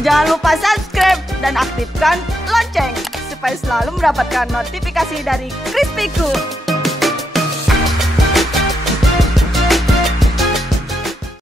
Jangan lupa subscribe dan aktifkan lonceng supaya selalu mendapatkan notifikasi dari Crispyku.